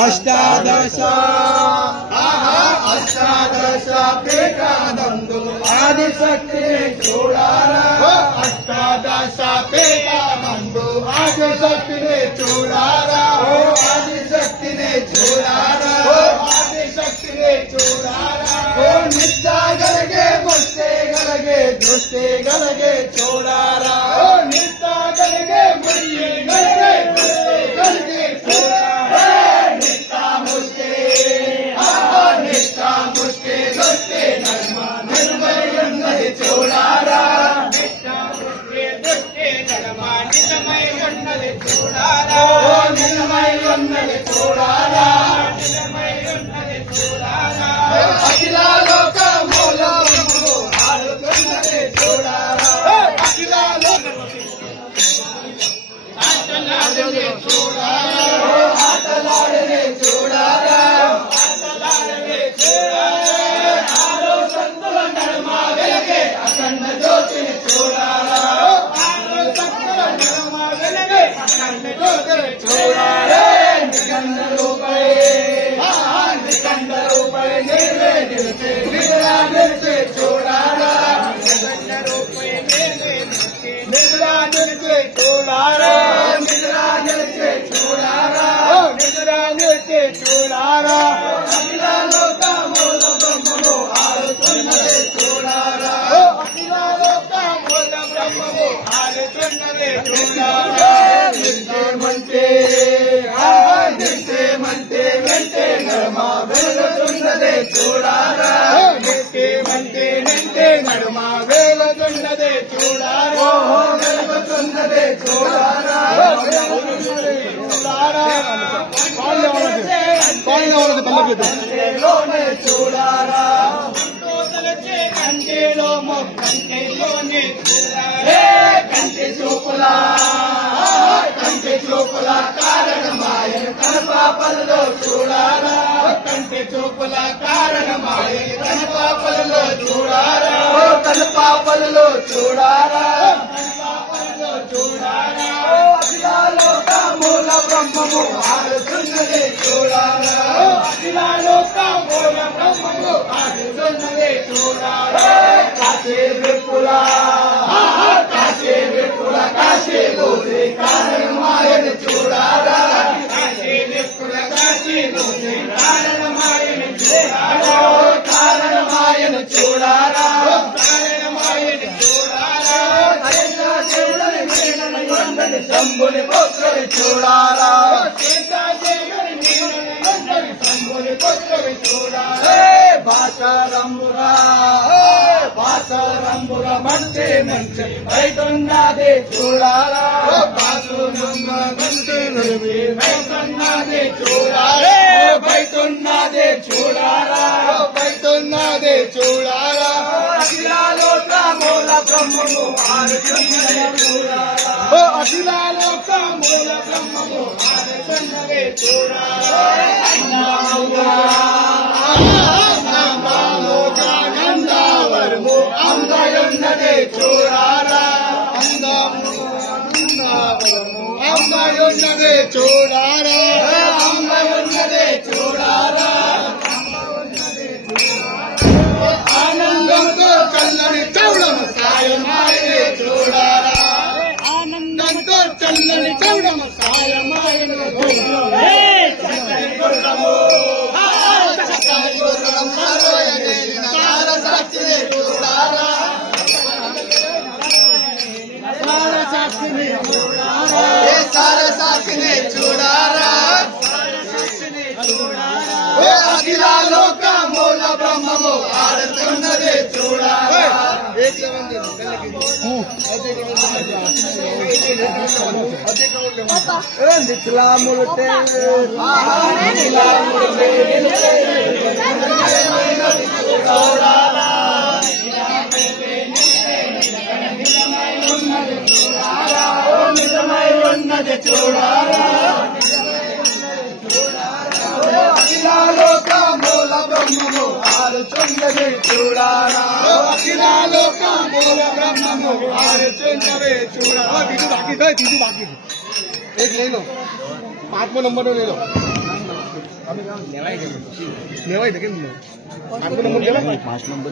అష్టాదశ అష్టాదశ పీఠానందు ఆదిశక్తిని చూడారా అష్టాదశ పీఠానందు ఆదిశక్తిని చూడారా ఆదిశక్తిని చూడారా ఆదిశక్తిని చూడారా నిత్యగలగే ముస్తే గలగే దృష్టి గలగే చూడారా నిత్యగలగే ముయ్యి గలగే దృష్టి గలగే చూడారా నిత్య ముస్తే నిత్య ముస్తే దృష్టి నర్మ నిర్మయున్నది చూడారా నిత్య ముస్తే దృష్టి నర్మ నిజమై ఉన్నది చూడారా నిజమై ఉన్నది చూడారా నిజమై ఉన్నది చూడారా అఖిల లోక మూలము ఆడుతున్నది చూడారా అఖిల లోక ఆటలాడనే చూడారా ఆటలాడనే చూడారా ఆటలాడనే చూడారా ఆరో సంతుల నడుమ వెలగే అఖండ జ్యోతిని చూడారా ఆరో సంతుల నడుమ వెలగే అఖండ జ్యోతిని చూడారా నిఖండ రూపే నిఖండ రూపే నిర్వే నిలిచే నిద్రా నిలిచే చూడారా నిఖండ రూపే నిర్వే నిలిచే నిద్రా నిలిచే చూడారా నిద్రా నిలిచే చూడారా నిద్రా నిలిచే చూడారా అఖిల లోక మూల బ్రహ్మము ఆడుతున్నదే చూడారా అఖిల లోక మూల బ్రహ్మము ఆడుతున్నదే చూడారా నిత్యమంటే నిత్యమంటే వెంటే నడుమ వెలుగుతున్నదే చూడారా నిత్యమంటే నింటే నడుమ వెలుగుతున్నదే చూడారా వెలుగుతున్నదే చూడారా చూడారా కంటేలో కంటేలోనే కంటి చూపులా కంటి చూపుల కారణమాయను తన పాపలలో చూడారా కంటి చూపుల కారణమాయను తన పాపలలో చూడారా తన పాపలలో చూడారా తన పాపలలో చూడారా అఖిల లోక మూల బ్రహ్మము ఆడుతున్నదే చూడారా అఖిల లోక మూల బ్రహ్మము ఆడుతున్నదే చూడారా కాశీ విపుల కాశీ విపుల కాశీ గోరి కారణమాయను చూడారా కాశీ విపుల కాశీ గోరి కారణమాయను చూడారా కారణమాయను చూడారా కారణమాయను చూడారా శేషాచలని మీనని మండలి శంభుని పుత్రుని చూడారా శేషాచలని మీనని మండలి శంభుని పుత్రుని చూడారా భాషారంబురా భాషారంబుర మంచి మంచి బయటున్నదే చూడారా బయటున్నదే చూడారా బయటున్నదే చూడారా బయటున్నదే చూడారా అఖిల లోక మూల బ్రహ్మము ఆడుతున్నదే చూడారా అఖిల లోక మూల బ్రహ్మము ఆడుతున్నదే చూడారా అందయున్నదే చూడారా అందయున్నదే చూడారా అందయున్నదే చూడారా ఆనందంతో చల్లని చౌడము సాయమాయనే చూడారా ఆనందంతో చల్లని చౌడము సాయమాయనే చూడారా సారసాక్షిని చూడారా అఖిల లోక మూల బ్రహ్మము ఆడుతున్నదే చూడారా నిత్లాములుటే చూడారా నిజమై ఉన్నది చూడారా అఖిల లోక మూల బ్రహ్మము ఆడుతున్నది చూడారా अखिल लोक मूल ब्रह्म चुनवे चूड़ा बीजू बाकी था तीजू बाकी एक ले लो 5वां नंबर ले लो। लेवाई देखें 5 नंबर